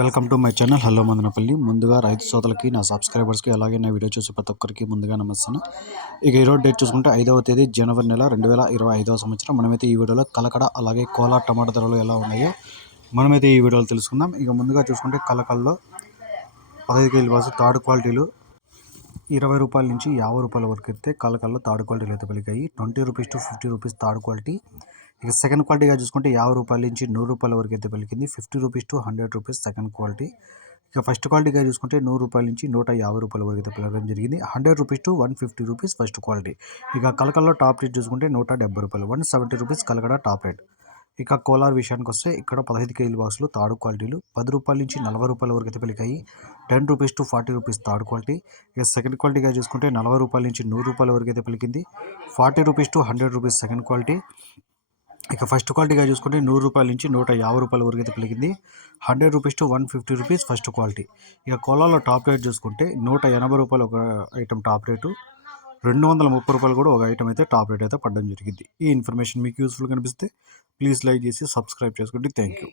Welcome to my channel. Hello Madanapalle. ముందుగా రైతు సోదరులకి నా సబ్స్క్రైబర్స్కి అలాగే నా వీడియో చూసే ప్రతి ఒక్కరికి ముందుగా నమస్తాను ఇక ఈరోజు డేట్ చూసుకుంటే ఐదవ తేదీ జనవరి నెల రెండు వేల ఇరవై ఐదవ సంవత్సరం. మనమైతే ఈ వీడియోలో కలకడ అలాగే కోలా టమాటా ధరలు ఎలా ఉన్నాయో మనమైతే ఈ వీడియోలో తెలుసుకుందాం. ఇక ముందుగా చూసుకుంటే కలకల్లో పదహైదు కేజీల బాసు థర్డ్ క్వాలిటీలు ఇరవై రూపాయల నుంచి యాభై రూపాయల వరకు అయితే కలకల్లో థర్డ్ క్వాలిటీలు అయితే పలికాయి. Twenty rupees to fifty rupees third quality ఇక సెకండ్ క్వాలిటీగా చూసుకుంటే యాభై రూపాయల నుంచి నూరు రూపాయల వరకు అయితే పలికింది. Fifty rupees to hundred rupees second quality ఇక ఫస్ట్ క్వాలిటీగా చూసుకుంటే నూరు రూపాయల నుంచి నూట యాభై రూపాయల వరకు అయితే పలకడం జరిగింది. Hundred rupees to one fifty rupees first quality ఇక కలకల్లో టాప్ రేట్ చూసుకుంటే నూట డెబ్బై రూపాయలు one seventy rupees Kalakada top rate ఇక కోలార్ విషయానికి వస్తే ఇక్కడ పదహైదు కేజీల బాక్సులు తాడు క్వాలిటీలు పది రూపాయల నుంచి నలభై రూపాయల వరకు అయితే పెలికాయి. Ten rupees to forty rupees third quality ఇక సెకండ్ క్వాలిటీగా చూసుకుంటే నలభై రూపాయల నుంచి నూరు రూపాయల వరకు అయితే పలికింది. Forty rupees to hundred rupees second quality ఇక ఫస్ట్ క్వాలిటీగా చూసుకుంటే నూరు రూపాయల నుంచి నూట యాభై రూపాయల వరకు అయితే పలికింది hundred rupees to one fifty rupees first quality ఇక కోలాలో టాప్ రేట్ చూసుకుంటే నూట ఎనభై రూపాయలు ఒక ఐటమ్ టాప్ రేటు రెండు వందల ముప్పై రూపాయలు కూడా ఒక ఐటమ్ అయితే టాప్ రేట్ అయితే పడడం జరిగింది. ఈ ఇన్ఫర్మేషన్ మీకు యూస్ఫుల్ కనిపిస్తే ప్లీజ్ లైక్ చేసి సబ్స్క్రైబ్ చేసుకోండి. Thank you